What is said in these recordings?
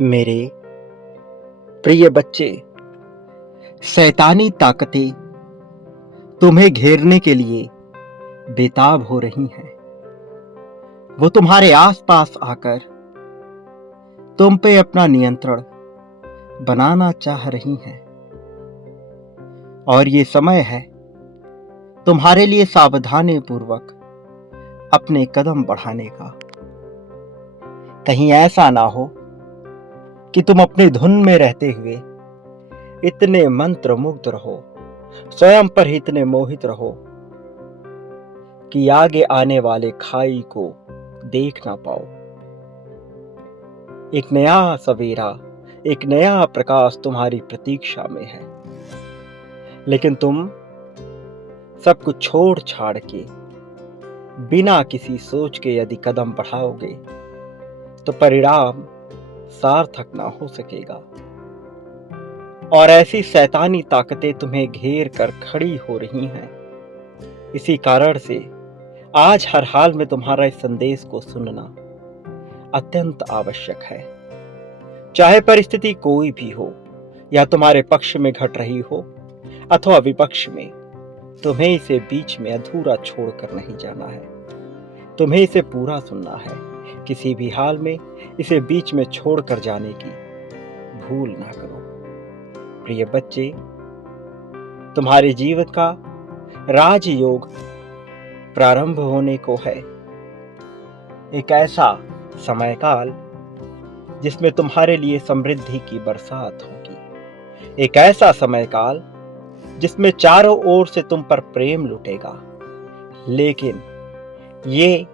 मेरे प्रिय बच्चे, शैतानी ताकतें तुम्हें घेरने के लिए बेताब हो रही हैं। वो तुम्हारे आसपास आकर तुम पे अपना नियंत्रण बनाना चाह रही हैं। और ये समय है तुम्हारे लिए सावधानी पूर्वक अपने कदम बढ़ाने का। कहीं ऐसा ना हो कि तुम अपनी धुन में रहते हुए इतने मंत्र मुग्ध रहो, स्वयं पर ही इतने मोहित रहो कि आगे आने वाले खाई को देख ना पाओ। एक नया सवेरा, एक नया प्रकाश तुम्हारी प्रतीक्षा में है, लेकिन तुम सब कुछ छोड़ छाड़ के बिना किसी सोच के यदि कदम बढ़ाओगे तो परिणाम सार्थक ना हो सकेगा। और ऐसी शैतानी ताकतें तुम्हें घेर कर खड़ी हो रही हैं। इसी कारण से आज हर हाल में तुम्हारा इस संदेश को सुनना अत्यंत आवश्यक है। चाहे परिस्थिति कोई भी हो, या तुम्हारे पक्ष में घट रही हो अथवा विपक्ष में, तुम्हें इसे बीच में अधूरा छोड़कर नहीं जाना है। तुम्हें इसे पूरा सुनना है। किसी भी हाल में इसे बीच में छोड़कर जाने की भूल ना करो। प्रिय बच्चे, तुम्हारे जीवन का राजयोग प्रारंभ होने को है। एक ऐसा समय काल जिसमें तुम्हारे लिए समृद्धि की बरसात होगी। एक ऐसा समय काल जिसमें चारों ओर से तुम पर प्रेम लुटेगा। लेकिन ये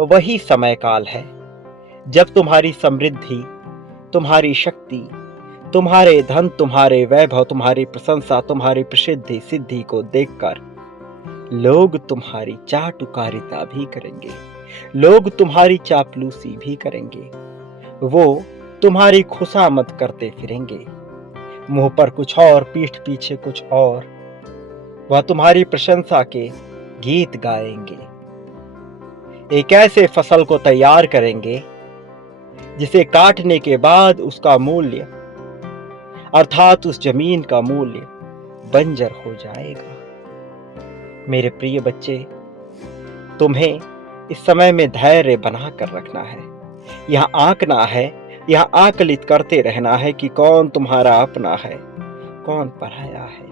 वही समय काल है जब तुम्हारी समृद्धि, तुम्हारी शक्ति, तुम्हारे धन, तुम्हारे वैभव, तुम्हारी प्रशंसा, तुम्हारी प्रसिद्धि सिद्धि को देखकर लोग तुम्हारी चाटुकारिता भी करेंगे। लोग तुम्हारी चापलूसी भी करेंगे। वो तुम्हारी खुशामद करते फिरेंगे। मुंह पर कुछ और, पीठ पीछे कुछ और। वह तुम्हारी प्रशंसा के गीत गाएंगे। एक ऐसे फसल को तैयार करेंगे जिसे काटने के बाद उसका मूल्य, अर्थात उस जमीन का मूल्य बंजर हो जाएगा। मेरे प्रिय बच्चे, तुम्हें इस समय में धैर्य बनाकर रखना है। यहाँ आंकना है, यहाँ आकलित करते रहना है कि कौन तुम्हारा अपना है, कौन पराया है।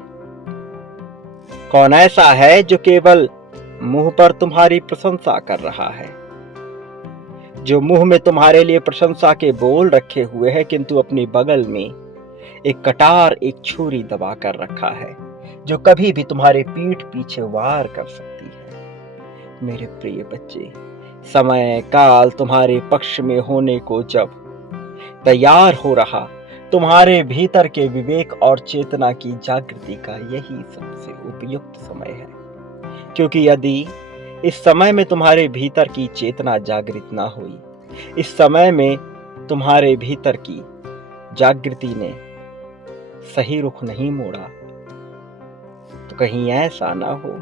कौन ऐसा है जो केवल मुंह पर तुम्हारी प्रशंसा कर रहा है, जो मुंह में तुम्हारे लिए प्रशंसा के बोल रखे हुए है, किंतु अपनी बगल में एक कटार, एक छुरी दबा कर रखा है, जो कभी भी तुम्हारे पीठ पीछे वार कर सकती है। मेरे प्रिय बच्चे, समय काल तुम्हारे पक्ष में होने को जब तैयार हो रहा, तुम्हारे भीतर के विवेक और चेतना की जागृति का यही सबसे उपयुक्त समय है। क्योंकि यदि इस समय में तुम्हारे भीतर की चेतना जागृत ना हुई, इस समय में तुम्हारे भीतर की जागृति ने सही रुख नहीं मोड़ा, तो कहीं ऐसा ना हो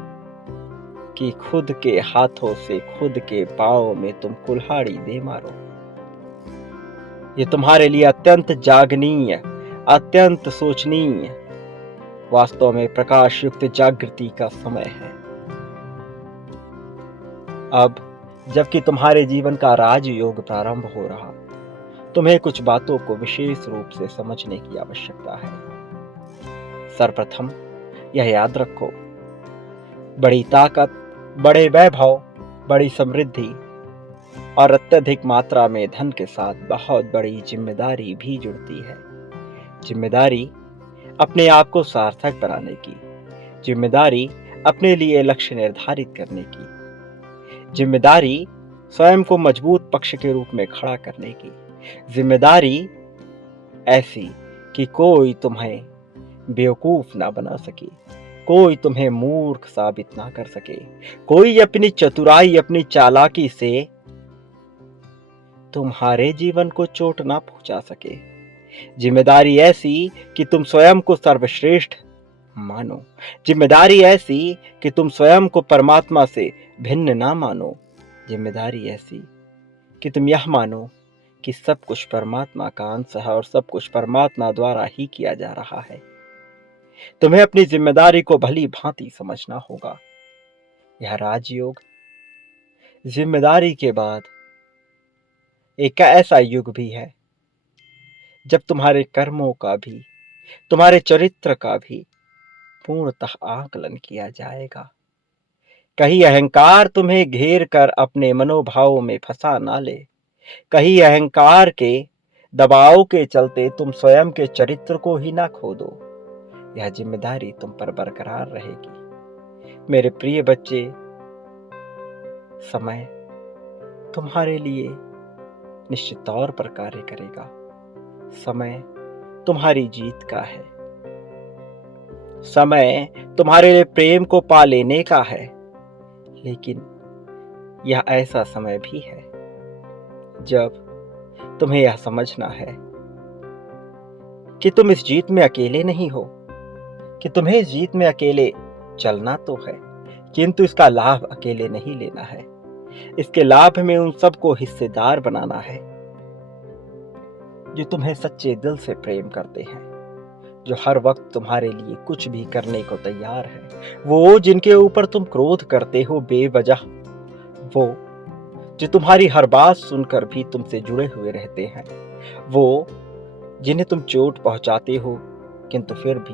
कि खुद के हाथों से खुद के पांव में तुम कुल्हाड़ी दे मारो। ये तुम्हारे लिए अत्यंत जागनीय, अत्यंत सोचनीय, वास्तव में प्रकाश युक्त जागृति का समय है। अब जबकि तुम्हारे जीवन का राजयोग प्रारंभ हो रहा, तुम्हें कुछ बातों को विशेष रूप से समझने की आवश्यकता है। सर्वप्रथम यह याद रखो, बड़ी ताकत, बड़े वैभव, बड़ी समृद्धि और अत्यधिक मात्रा में धन के साथ बहुत बड़ी जिम्मेदारी भी जुड़ती है। जिम्मेदारी अपने आप को सार्थक बनाने की, जिम्मेदारी अपने लिए लक्ष्य निर्धारित करने की, जिम्मेदारी स्वयं को मजबूत पक्ष के रूप में खड़ा करने की, जिम्मेदारी ऐसी कि कोई तुम्हें बेवकूफ ना बना सके, कोई तुम्हें मूर्ख साबित ना कर सके, कोई अपनी चतुराई, अपनी चालाकी से तुम्हारे जीवन को चोट ना पहुंचा सके। जिम्मेदारी ऐसी कि तुम स्वयं को सर्वश्रेष्ठ मानो। जिम्मेदारी ऐसी कि तुम स्वयं को परमात्मा से भिन्न ना मानो। जिम्मेदारी ऐसी कि तुम यह मानो कि सब कुछ परमात्मा का अंश है और सब कुछ परमात्मा द्वारा ही किया जा रहा है। तुम्हें अपनी जिम्मेदारी को भली भांति समझना होगा। यह राजयोग जिम्मेदारी के बाद एक ऐसा युग भी है जब तुम्हारे कर्मों का भी, तुम्हारे चरित्र का भी पूर्णतः आकलन किया जाएगा। कहीं अहंकार तुम्हें घेर कर अपने मनोभावों में फंसा ना ले। कहीं अहंकार के दबाव के चलते तुम स्वयं के चरित्र को ही ना खो दो। यह जिम्मेदारी तुम पर बरकरार रहेगी। मेरे प्रिय बच्चे, समय तुम्हारे लिए निश्चित तौर पर कार्य करेगा। समय तुम्हारी जीत का है। समय तुम्हारे लिए प्रेम को पा लेने का है। लेकिन यह ऐसा समय भी है जब तुम्हें यह समझना है कि तुम इस जीत में अकेले नहीं हो, कि तुम्हें इस जीत में अकेले चलना तो है, किंतु इसका लाभ अकेले नहीं लेना है। इसके लाभ में उन सबको हिस्सेदार बनाना है जो तुम्हें सच्चे दिल से प्रेम करते हैं, जो हर वक्त तुम्हारे लिए कुछ भी करने को तैयार है। वो जिनके ऊपर तुम क्रोध करते हो बेवजह, वो जो तुम्हारी हर बात सुनकर भी तुमसे जुड़े हुए रहते हैं, वो जिन्हें तुम चोट पहुंचाते हो किंतु फिर भी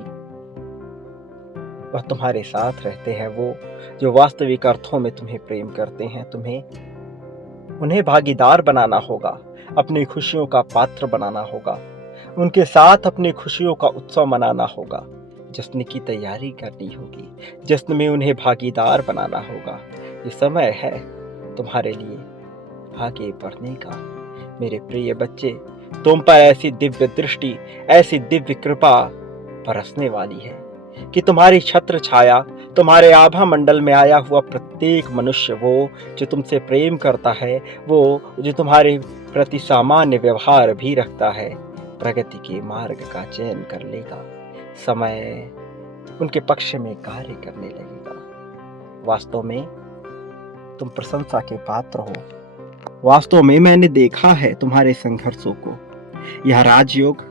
वह तुम्हारे साथ रहते हैं, वो जो वास्तविक अर्थों में तुम्हें प्रेम करते हैं। तुम्हें उन्हें भागीदार बनाना होगा, अपनी खुशियों का पात्र बनाना होगा, उनके साथ अपनी खुशियों का उत्सव मनाना होगा, जश्न की तैयारी करनी होगी, जश्न में उन्हें भागीदार बनाना होगा। ये समय है तुम्हारे लिए आगे बढ़ने का। मेरे प्रिय बच्चे, तुम पर ऐसी दिव्य दृष्टि, ऐसी दिव्य कृपा बरसने वाली है कि तुम्हारी छत्र छाया, तुम्हारे आभा मंडल में आया हुआ प्रत्येक मनुष्य, वो जो तुमसे प्रेम करता है, वो जो तुम्हारे प्रति सामान्य व्यवहार भी रखता है, प्रगति के मार्ग का चयन कर लेगा। समय उनके पक्ष में कार्य करने लगेगा। वास्तव में तुम प्रशंसा के पात्र हो। वास्तव में मैंने देखा है तुम्हारे संघर्षों को। यह राजयोग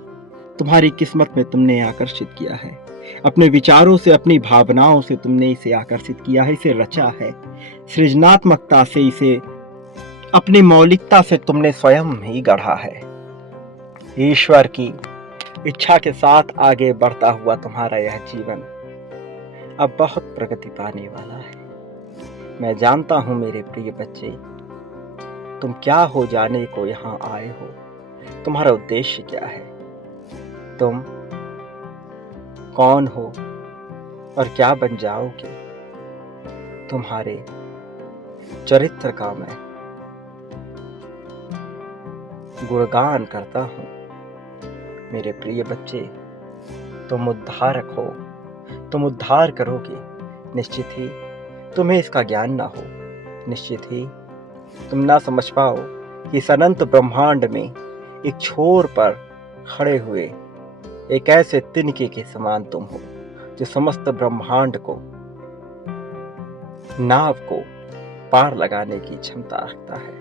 तुम्हारी किस्मत में तुमने आकर्षित किया है। अपने विचारों से, अपनी भावनाओं से तुमने इसे आकर्षित किया है, इसे रचा है। सृजनात्मकता से, इसे अपनी मौलिकता से तुमने स्वयं ही गढ़ा है। ईश्वर की इच्छा के साथ आगे बढ़ता हुआ तुम्हारा यह जीवन अब बहुत प्रगति पाने वाला है। मैं जानता हूं मेरे प्रिय बच्चे, तुम क्या हो जाने को यहाँ आए हो, तुम्हारा उद्देश्य क्या है, तुम कौन हो और क्या बन जाओगे। तुम्हारे चरित्र का मैं गुणगान करता हूं। मेरे प्रिय बच्चे, तुम उद्धारक हो, तुम उद्धार करोगे। निश्चित ही तुम्हें इसका ज्ञान ना हो, निश्चित ही तुम ना समझ पाओ कि इस अनंत ब्रह्मांड में एक छोर पर खड़े हुए एक ऐसे तिनके के समान तुम हो जो समस्त ब्रह्मांड को, नाव को पार लगाने की क्षमता रखता है,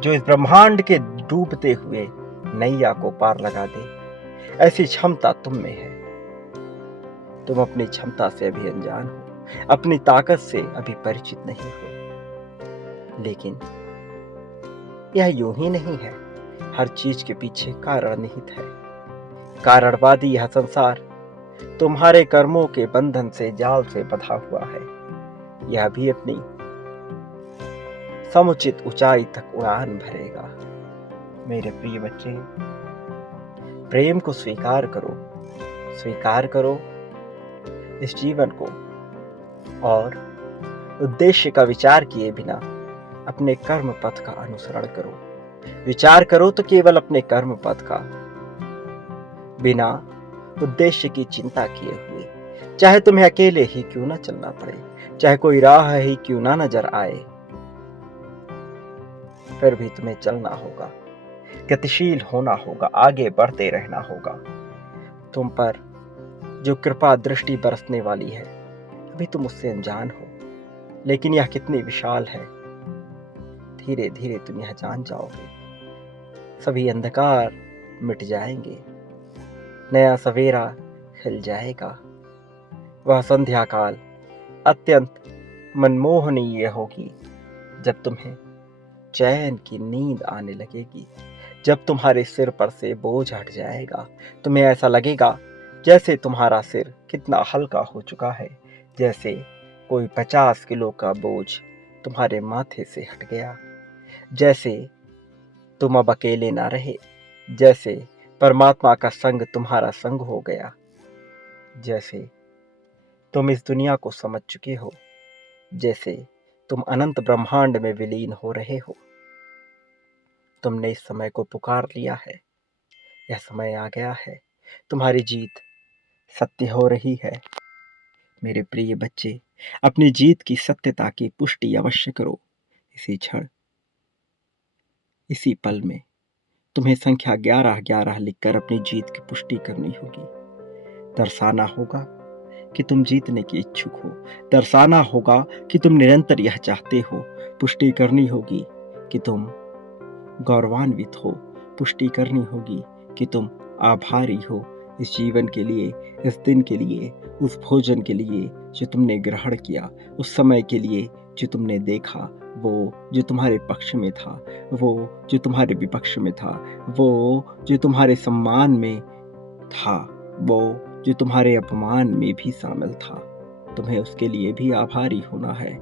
जो इस ब्रह्मांड के डूबते हुए नैया को पार लगा दे। ऐसी क्षमता तुम में है। तुम अपनी क्षमता से अभी अनजान हो, अपनी ताकत से अभी परिचित नहीं हो। लेकिन यह यूं ही नहीं है। हर चीज के पीछे कारण निहित है। कारणवादी यह संसार तुम्हारे कर्मों के बंधन से, जाल से बंधा हुआ है। यह भी अपनी समुचित ऊंचाई तक उड़ान भरेगा। मेरे प्रिय बच्चे, प्रेम को स्वीकार करो, स्वीकार करो इस जीवन को, और उद्देश्य का विचार किए बिना अपने कर्म पथ का अनुसरण करो। विचार करो तो केवल अपने कर्म पथ का, बिना उद्देश्य की चिंता किए हुए। चाहे तुम्हें अकेले ही क्यों ना चलना पड़े, चाहे कोई राह ही क्यों ना नजर आए, फिर भी तुम्हें चलना होगा, गतिशील होना होगा, आगे बढ़ते रहना होगा। तुम पर जो कृपा दृष्टि बरसने वाली है, अभी तुम उससे अनजान हो, लेकिन यह कितनी विशाल है, धीरे धीरे तुम यह जान जाओगे। सभी अंधकार मिट जाएंगे, नया सवेरा खिल जाएगा। वह संध्या काल अत्यंत मनमोहनीय होगी जब तुम्हें चैन की नींद आने लगेगी, जब तुम्हारे सिर पर से बोझ हट जाएगा। तुम्हें ऐसा लगेगा जैसे तुम्हारा सिर कितना हल्का हो चुका है, जैसे कोई 50 किलो का बोझ तुम्हारे माथे से हट गया, जैसे तुम अब अकेले ना रहे, जैसे परमात्मा का संग तुम्हारा संग हो गया, जैसे तुम इस दुनिया को समझ चुके हो, जैसे तुम अनंत ब्रह्मांड में विलीन हो रहे हो। तुमने इस समय को पुकार लिया है, यह समय आ गया है, तुम्हारी जीत सत्य हो रही है। मेरे प्रिय बच्चे, अपनी जीत की सत्यता की पुष्टि अवश्य करो। इसी क्षण, इसी पल में तुम्हें संख्या 1111 लिखकर अपनी जीत की पुष्टि करनी होगी। दर्शाना होगा कि तुम जीतने के इच्छुक हो, दर्शाना होगा कि तुम निरंतर यह चाहते हो। पुष्टि करनी होगी कि तुम गौरवान्वित हो, पुष्टि करनी होगी कि तुम आभारी हो इस जीवन के लिए, इस दिन के लिए, उस भोजन के लिए जो तुमने ग्रहण किया, उस समय के लिए जो तुमने देखा, वो जो तुम्हारे पक्ष में था, वो जो तुम्हारे विपक्ष में था, वो जो तुम्हारे सम्मान में था, वो जो तुम्हारे अपमान में भी शामिल था। तुम्हें उसके लिए भी आभारी होना है।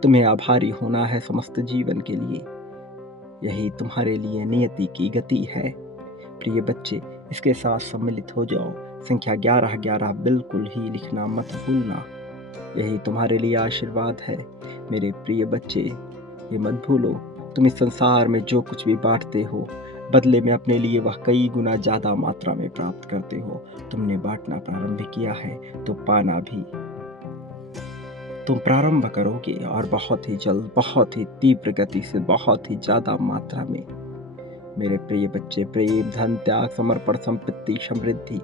तुम्हें आभारी होना है समस्त जीवन के लिए। यही तुम्हारे लिए नियति की गति है। प्रिय बच्चे, इसके साथ सम्मिलित हो जाओ। संख्या 1111 बिल्कुल ही लिखना मत भूलना। यही तुम्हारे लिए आशीर्वाद है। मेरे प्रिय बच्चे, ये मत भूलो, तुम इस संसार में जो कुछ भी बांटते हो, बदले में अपने लिए वह कई गुना ज्यादा मात्रा में प्राप्त करते हो। तुमने बांटना प्रारंभ किया है तो पाना भी तुम प्रारंभ करोगे, और बहुत ही जल्द, बहुत ही तीव्र गति से, बहुत ही ज्यादा मात्रा में। मेरे प्रिय बच्चे, प्रेम, धन, त्याग, समर्पण, संपत्ति, समृद्धि,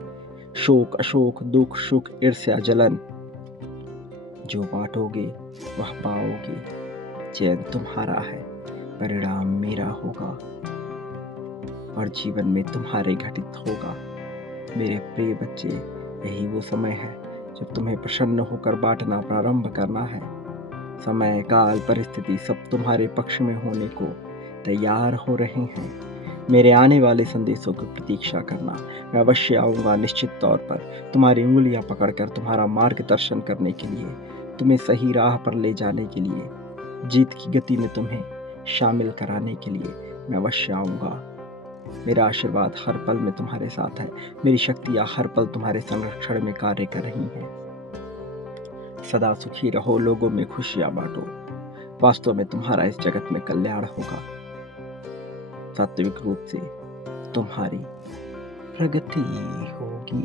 शोक, अशोक, दुख, सुख, ईर्ष्या, जलन, जो बांटोगे वह पाओगे। चैन तुम्हारा है, परिणाम मेरा होगा और जीवन में तुम्हारे घटित होगा। मेरे प्रिय बच्चे, यही वो समय है जब तुम्हें प्रसन्न होकर बांटना प्रारंभ करना है। समय, काल, परिस्थिति सब तुम्हारे पक्ष में होने को तैयार हो रहे हैं। मेरे आने वाले संदेशों की प्रतीक्षा करना। मैं अवश्य आऊँगा, निश्चित तौर पर तुम्हारी उंगलियां पकड़कर तुम्हारा मार्गदर्शन करने के लिए, तुम्हें सही राह पर ले जाने के लिए, जीत की गति में तुम्हें शामिल कराने के लिए मैं अवश्य आऊँगा। मेरा आशीर्वाद हर पल में तुम्हारे साथ है। मेरी शक्तियाँ हर पल तुम्हारे संरक्षण में कार्य कर रही हैं। सदा सुखी रहो, लोगों में खुशियाँ बांटो। वास्तव में तुम्हारा इस जगत में कल्याण होगा। सात्विक रूप से तुम्हारी प्रगति होगी।